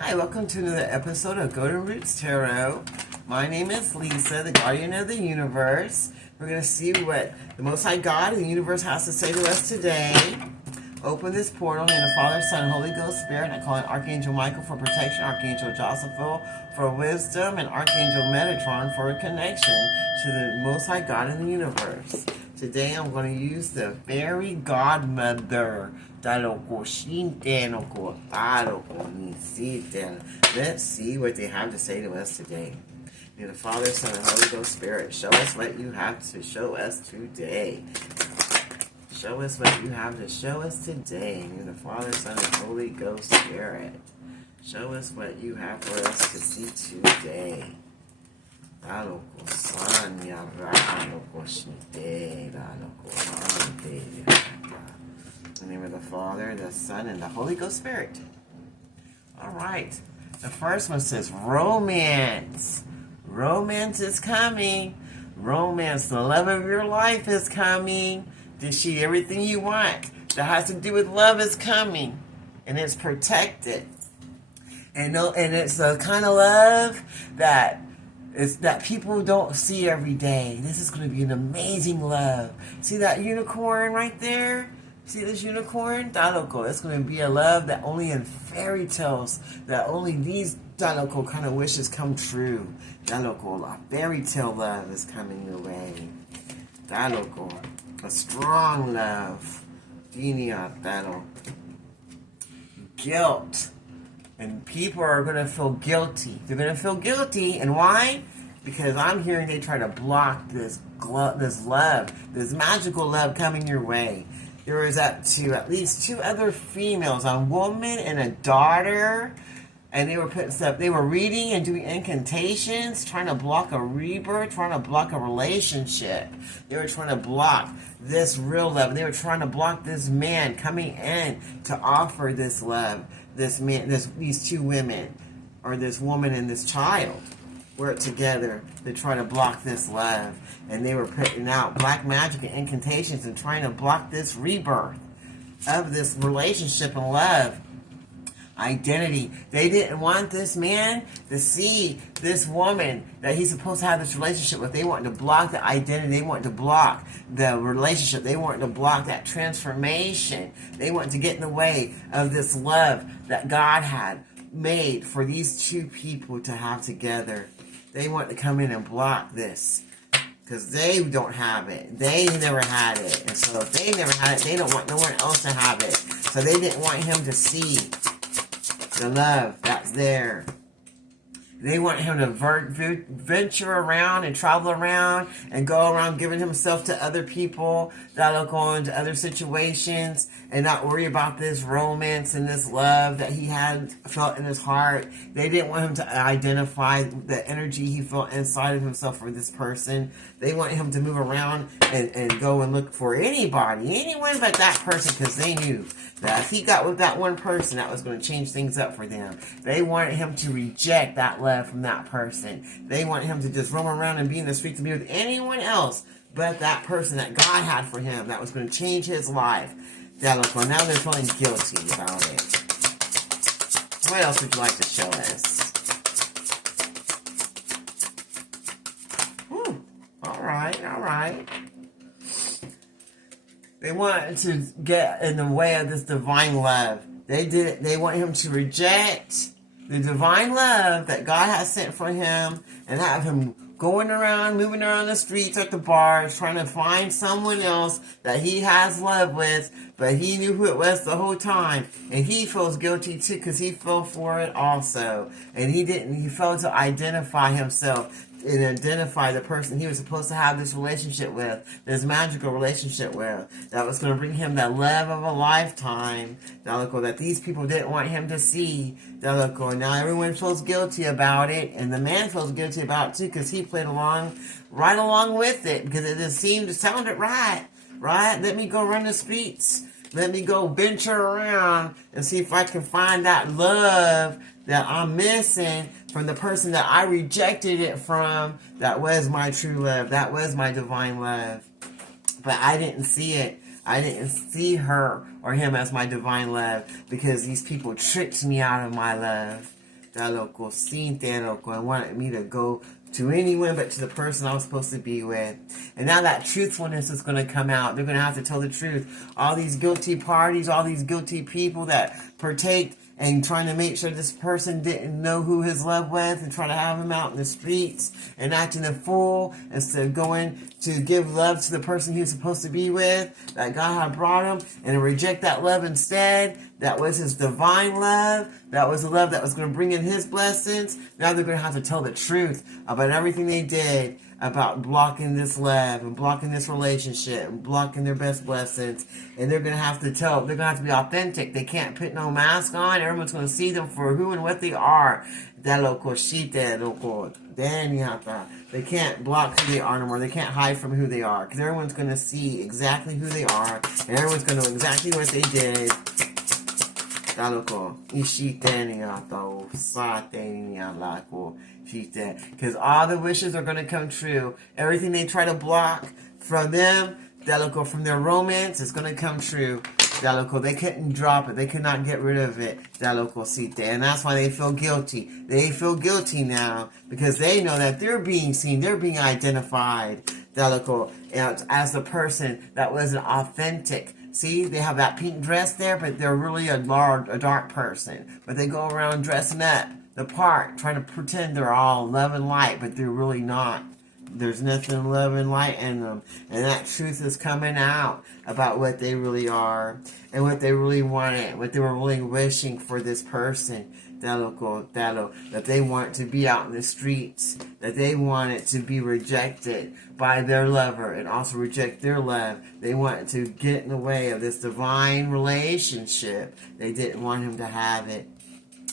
Hi, welcome to another episode of Golden Roots Tarot. My name is Lisa, the guardian of the universe. We're going to see what the Most High God and the universe has to say to us today. Open this portal in the Father, Son, Holy Ghost, Spirit. I call in Archangel Michael for protection, Archangel Josaphat for wisdom, and Archangel Metatron for a connection to the Most High God in the universe. Today I'm going to use the Fairy Godmother. Let's see what they have to say to us today. May the Father, Son, and Holy Ghost Spirit show us what you have to show us today. Show us what you have to show us today. May the Father, Son, and Holy Ghost Spirit show us what you have for us to see today. In the name of the Father, the Son, and the Holy Ghost Spirit. Alright. The first one says romance. Romance is coming. Romance, the love of your life is coming. To achieve everything you want that has to do with love is coming. And it's protected. And it's the kind of love that people don't see every day. This is going to be an amazing love. See that unicorn right there? See this unicorn? Danoko. It's going to be a love that only in fairy tales, that only these Danoko kind of wishes come true. Danoko, a fairy tale love is coming your way. Danoko, a strong love. Dinia, Dano. Guilt. And people are going to feel guilty. They're going to feel guilty. And why? Because I'm hearing they try to block this love, this magical love coming your way. There was up to at least 2 other females, a woman and a daughter. And they were putting stuff, they were reading and doing incantations, trying to block a rebirth, trying to block a relationship. They were trying to block this real love. They were trying to block this man coming in to offer this love. This man, these 2 women, or this woman and this child, worked together to try to block this love. And they were putting out black magic and incantations and trying to block this rebirth of this relationship and love. Identity. They didn't want this man to see this woman that he's supposed to have this relationship with. They wanted to block the identity. They wanted to block the relationship. They wanted to block that transformation. They wanted to get in the way of this love that God had made for these 2 people to have together. They want to come in and block this because they don't have it. They never had it. And so if they never had it, they don't want no one else to have it. So they didn't want him to see the love that's there. They want him to venture around and travel around and go around giving himself to other people that'll go into other situations and not worry about this romance and this love that he had felt in his heart. They didn't want him to identify the energy he felt inside of himself for this person. They want him to move around and go and look for anyone but that person, because they knew that if he got with that one person, that was going to change things up for them. They wanted him to reject that love from that person. They wanted him to just roam around and be in the streets and be with anyone else but that person that God had for him that was going to change his life. Now they're feeling guilty about it. What else would you like to show us? Alright. They wanted to get in the way of this divine love. They want him to reject the divine love that God has sent for him and have him going around, moving around the streets at the bars, trying to find someone else that he has love with, but he knew who it was the whole time. And he feels guilty too because he fell for it also. And he failed to identify himself and identify the person he was supposed to have this relationship with, this magical relationship with, that was going to bring him that love of a lifetime, that these people didn't want him to see. Now everyone feels guilty about it, and the man feels guilty about it too, because he played right along with it, because it just sounded right? Let me go run the streets. Let me go venture around and see if I can find that love that I'm missing from the person that I rejected it from. That was my true love. That was my divine love. But I didn't see it. I didn't see her or him as my divine love because these people tricked me out of my love. That local scene there, local, and wanted me to go to anyone but to the person I was supposed to be with. And now that truthfulness is going to come out. They're going to have to tell the truth. All these guilty parties, all these guilty people that partake and trying to make sure this person didn't know who his love was and try to have him out in the streets and acting a fool instead of going to give love to the person he was supposed to be with, that God had brought him, and to reject that love instead. That was his divine love. That was the love that was going to bring in his blessings. Now they're going to have to tell the truth about everything they did about blocking this love and blocking this relationship and blocking their best blessings. And they're going to have to they're going to have to be authentic. They can't put no mask on. Everyone's going to see them for who and what they are. They can't block who they are no more. They can't hide from who they are. Because everyone's going to see exactly who they are. And everyone's going to know exactly what they did. Because all the wishes are going to come true. Everything they try to block from them, from their romance, is going to come true. They couldn't drop it. They could not get rid of it. And that's why they feel guilty. They feel guilty now because they know that they're being seen. They're being identified as the person that wasn't authentic. See, they have that pink dress there, but they're really a dark person. But they go around dressing up the part, trying to pretend they're all love and light, but they're really not. There's nothing love and light in them. And that truth is coming out about what they really are and what they really wanted, what they were really wishing for this person. That they want to be out in the streets, that they want it to be rejected by their lover and also reject their love. They want to get in the way of this divine relationship. They didn't want him to have it.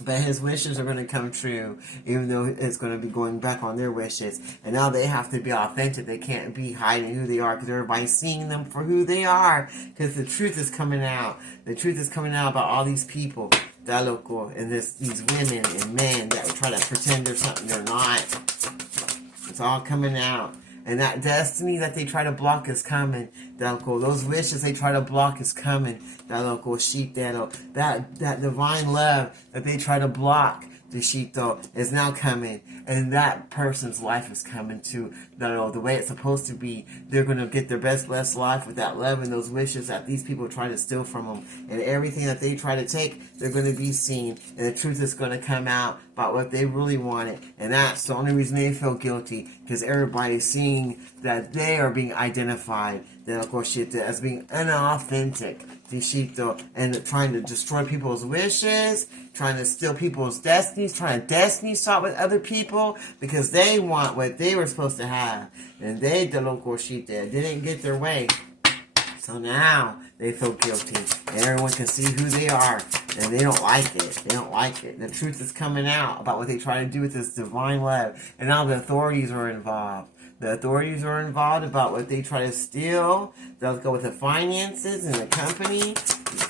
But his wishes are going to come true, even though it's going to be going back on their wishes. And now they have to be authentic. They can't be hiding who they are because everybody's seeing them for who they are. Because the truth is coming out. The truth is coming out about all these people. And these women and men that try to pretend they're something they're not. It's all coming out. And that destiny that they try to block is coming. Those wishes they try to block is coming. That divine love that they try to block, the Shito, is now coming. And that person's life is coming too. The way it's supposed to be. They're going to get their best blessed life with that love and those wishes that these people try to steal from them. And everything that they try to take, they're going to be seen. And the truth is going to come out about what they really wanted. And that's the only reason they feel guilty. Because everybody's seeing that they are being identified as being unauthentic. And trying to destroy people's wishes, trying to steal people's destinies, trying to destiny swap with other people because they want what they were supposed to have. And they didn't get their way. So now they feel guilty. And everyone can see who they are. And they don't like it. They don't like it. The truth is coming out about what they try to do with this divine love. And now the authorities are involved. The authorities are involved about what they try to steal. They'll go with the finances and the company,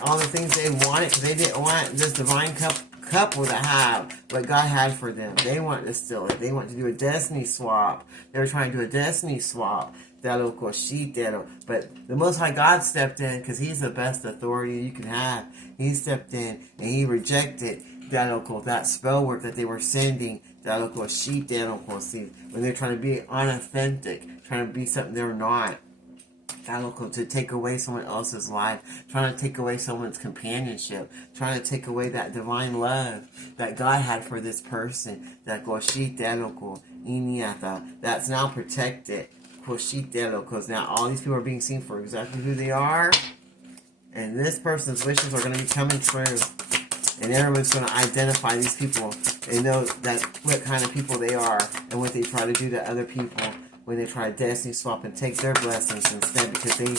all the things they wanted, because they didn't want this divine couple to have what God had for them. They wanted to steal it. They wanted to do a destiny swap. They were trying to do a destiny swap. But the Most High God stepped in because He's the best authority you can have. He stepped in and He rejected that spell work that they were sending. When they're trying to be unauthentic, trying to be something they're not. To take away someone else's life, trying to take away someone's companionship, trying to take away that divine love that God had for this person. That's now protected. Because now all these people are being seen for exactly who they are. And this person's wishes are going to be coming true. And everyone's going to identify these people and know that what kind of people they are and what they try to do to other people when they try to destiny swap and take their blessings instead because they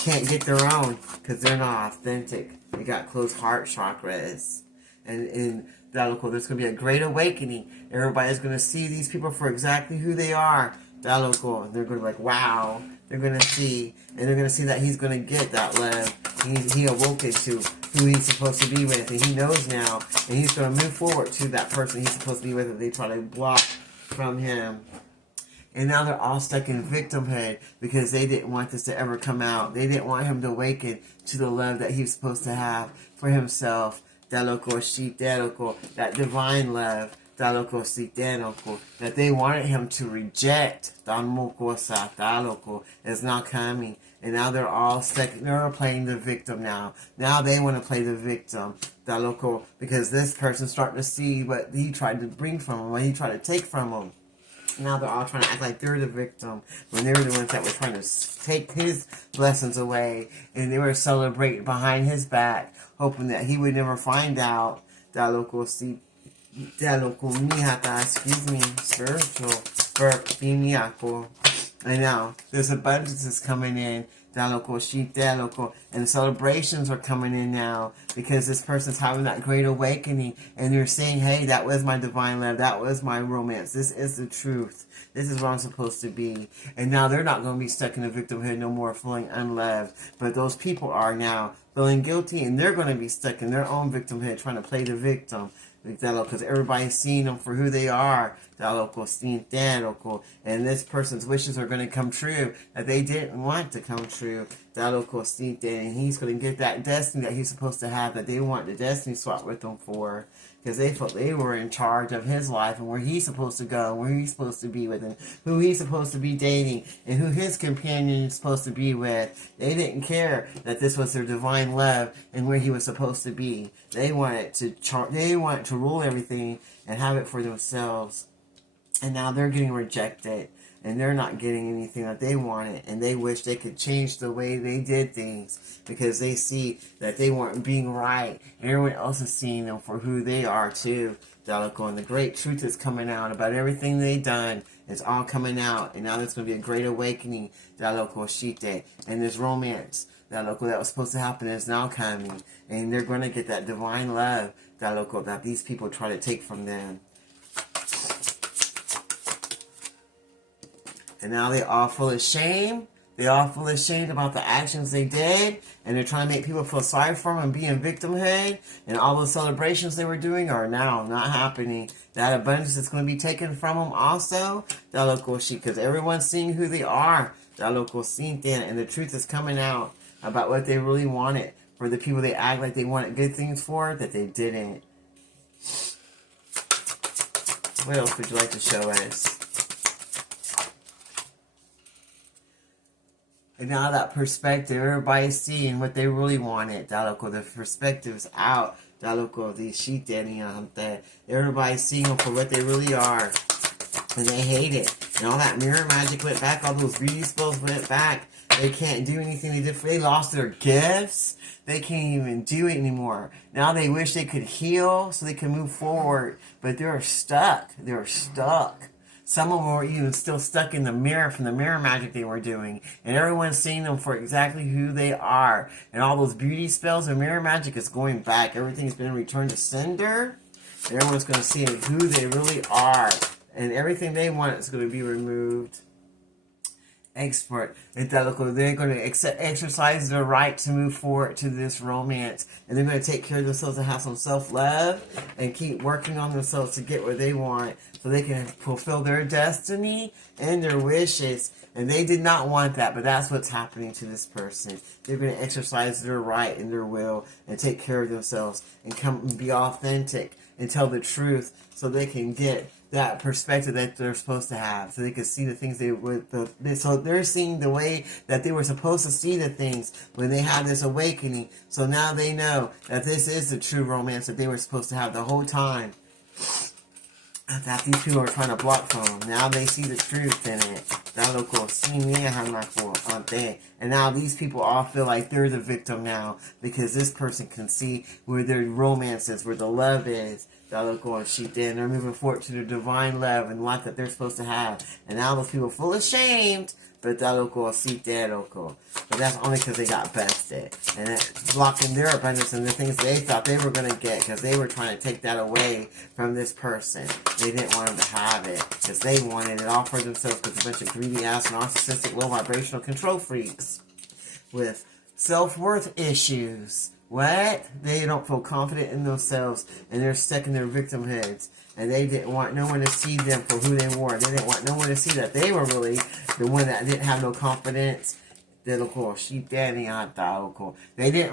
can't get their own because they're not authentic. They got closed heart chakras. And there's going to be a great awakening. Everybody's going to see these people for exactly who they are. They're going to be like, wow. They're going to see. And they're going to see that he's going to get that love. He awoken to who he's supposed to be with. And he knows now. And he's going to move forward to that person he's supposed to be with. And they try to block from him. And now they're all stuck in victimhood because they didn't want this to ever come out. They didn't want him to awaken to the love that he was supposed to have for himself. that divine love, that they wanted him to reject, is not coming. And now they're all stuck. They're playing the victim now. Now they want to play the victim, because this person's starting to see what he tried to bring from him, what he tried to take from him. Now they're all trying to act like they're the victim when they were the ones that were trying to take his blessings away, and they were celebrating behind his back, hoping that he would never find out. Excuse me, spiritual. And now there's abundance is coming in. And celebrations are coming in now because this person's having that great awakening, and they're saying, hey, that was my divine love, that was my romance, this is the truth, this is what I'm supposed to be. And now they're not going to be stuck in the victimhood no more, feeling unloved, but those people are now feeling guilty, and they're going to be stuck in their own victimhood trying to play the victim, because everybody's seeing them for who they are. And this person's wishes are going to come true that they didn't want to come true. And he's going to get that destiny that he's supposed to have, that they want the destiny swap with them for, because they felt they were in charge of his life and where he's supposed to go, where he's supposed to be with him, who he's supposed to be dating, and who his companion is supposed to be with. They didn't care that this was their divine love and where he was supposed to be. They wanted to rule everything and have it for themselves. And now they're getting rejected, and they're not getting anything that they wanted, and they wish they could change the way they did things, because they see that they weren't being right, and everyone else is seeing them for who they are too. And the great truth is coming out about everything they've done. It's all coming out, and now there's going to be a great awakening. And this romance that was supposed to happen is now coming, and they're going to get that divine love that these people try to take from them. And now they all feel ashamed. They all feel ashamed about the actions they did. And they're trying to make people feel sorry for them and be in victimhood. And all those celebrations they were doing are now not happening. That abundance is going to be taken from them also. Because everyone's seeing who they are. And the truth is coming out about what they really wanted. For the people they act like they wanted good things for, that they didn't. What else would you like to show us? And now that perspective, everybody's seeing what they really wanted. The perspective's out. Everybody's seeing them for what they really are. And they hate it. And all that mirror magic went back. All those beauty spells went back. They can't do anything. They lost their gifts. They can't even do it anymore. Now they wish they could heal so they can move forward. But they're stuck. They're stuck. Some of them were even still stuck in the mirror from the mirror magic they were doing. And everyone's seeing them for exactly who they are. And all those beauty spells and mirror magic is going back. Everything's been returned to sender. And everyone's going to see who they really are. And everything they want is going to be removed. Export. They're going to exercise their right to move forward to this romance. And they're going to take care of themselves and have some self-love. And keep working on themselves to get what they want. So they can fulfill their destiny and their wishes. And they did not want that, but that's what's happening to this person. They're going to exercise their right and their will and take care of themselves and come and be authentic and tell the truth so they can get that perspective that they're supposed to have, so they can see the things so they're seeing the way that they were supposed to see the things when they had this awakening. So now they know that this is the true romance that they were supposed to have the whole time, that these people are trying to block from them. Now they see the truth in it. And now these people all feel like they're the victim now, because this person can see where their romance is, where the love is. They're moving forward to the divine love and life that they're supposed to have. And now those people feel ashamed, but that's only because they got bested. And it's blocking their abundance and the things they thought they were going to get, because they were trying to take that away from this person. They didn't want them to have it, because they wanted it all for themselves, because a bunch of greedy ass, narcissistic, low vibrational control freaks with self-worth issues. What? They don't feel confident in themselves, and they're stuck in their victimhoods. And they didn't want no one to see them for who they were. They didn't want no one to see that they were really the one that didn't have no confidence. They didn't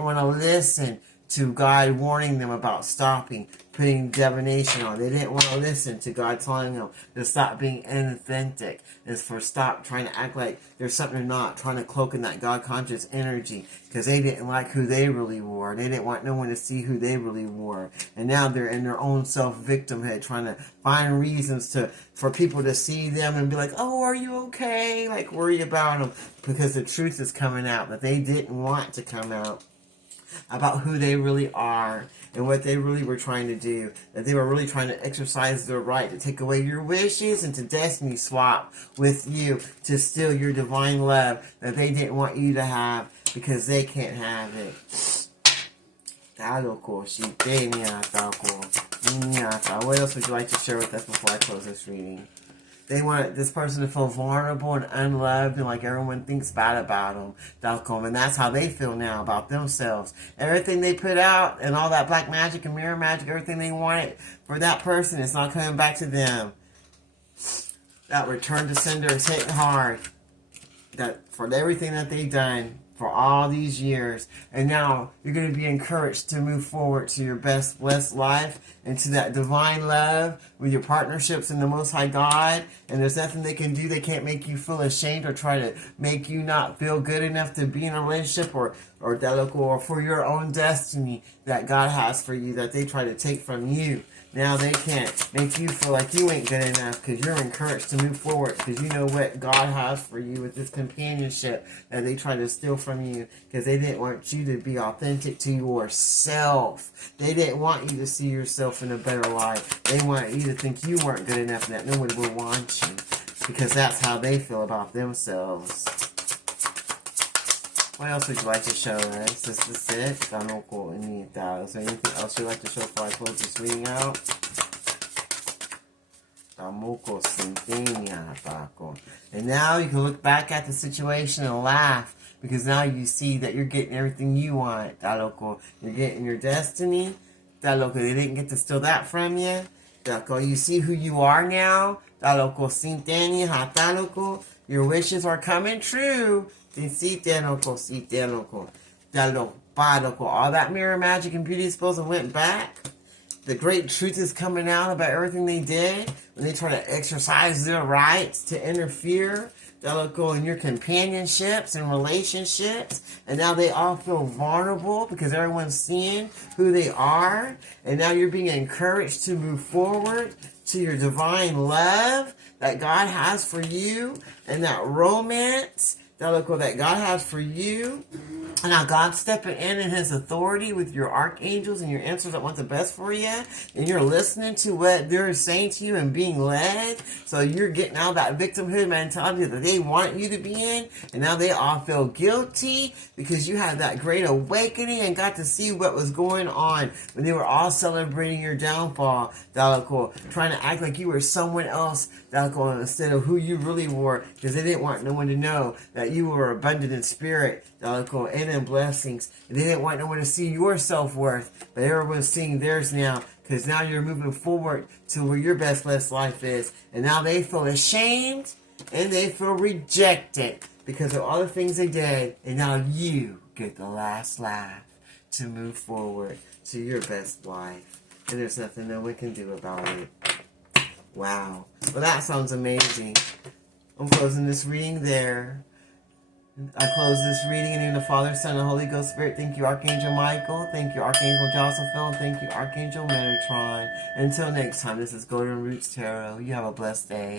want to listen to God warning them about stopping, putting divination on. They didn't want to listen to God telling them to stop being inauthentic. It's for stop trying to act like there's something not, trying to cloak in that God conscious energy, because they didn't like who they really were. They didn't want no one to see who they really were. And now they're in their own self-victimhood, trying to find reasons for people to see them and be like, oh, are you okay? Like, worry about them, because the truth is coming out that they didn't want to come out about who they really are and what they really were trying to do. That they were really trying to exercise their right to take away your wishes and to destiny swap with you, to steal your divine love that they didn't want you to have because they can't have it. What else would you like to share with us before I close this reading? They want this person to feel vulnerable and unloved and like everyone thinks bad about them. And that's how they feel now about themselves. Everything they put out and all that black magic and mirror magic, everything they wanted for that person, it's not coming back to them. That return to sender is hitting hard. That for everything that they've done for all these years. And now you're going to be encouraged to move forward to your best blessed life and to that divine love with your partnerships in the Most High God. And there's nothing they can do. They can't make you feel ashamed or try to make you not feel good enough to be in a relationship or for your own destiny that God has for you that they try to take from you. Now they can't make you feel like you ain't good enough, because you're encouraged to move forward, because you know what God has for you with this companionship that they try to steal from you, because they didn't want you to be authentic to yourself. They didn't want you to see yourself in a better light. They want you to think you weren't good enough and that no one would want you, because that's how they feel about themselves. What else would you like to show us? This is it. Is there anything else you'd like to show before I close this reading out? And now you can look back at the situation and laugh, because now you see that you're getting everything you want. You're getting your destiny. They didn't get to steal that from you. You see who you are now. Your wishes are coming true. All that mirror magic and beauty spells and went back. The great truth is coming out about everything they did when they try to exercise their rights to interfere. In your companionships and relationships, and now they all feel vulnerable because everyone's seeing who they are, and now you're being encouraged to move forward to your divine love that God has for you, and that romance that God has for you. And now God's stepping in His authority with your archangels and your answers that want the best for you. And you're listening to what they're saying to you and being led. So you're getting out of that victimhood mentality that they want you to be in. And now they all feel guilty because you had that great awakening and got to see what was going on when they were all celebrating your downfall. Trying to act like you were someone else instead of who you really were, because they didn't want no one to know that you were abundant in spirit and in blessings. And they didn't want no one to see your self-worth, but everyone's seeing theirs now, because now you're moving forward to where your best blessed life is. And now they feel ashamed and they feel rejected because of all the things they did. And now you get the last laugh to move forward to your best life. And there's nothing no one can do about it. Wow. Well, that sounds amazing. I'm closing this reading there. I close this reading in the name of the Father, Son, and Holy Ghost Spirit. Thank you, Archangel Michael. Thank you, Archangel Josephiel. And thank you, Archangel Metatron. Until next time, this is Golden Roots Tarot. You have a blessed day.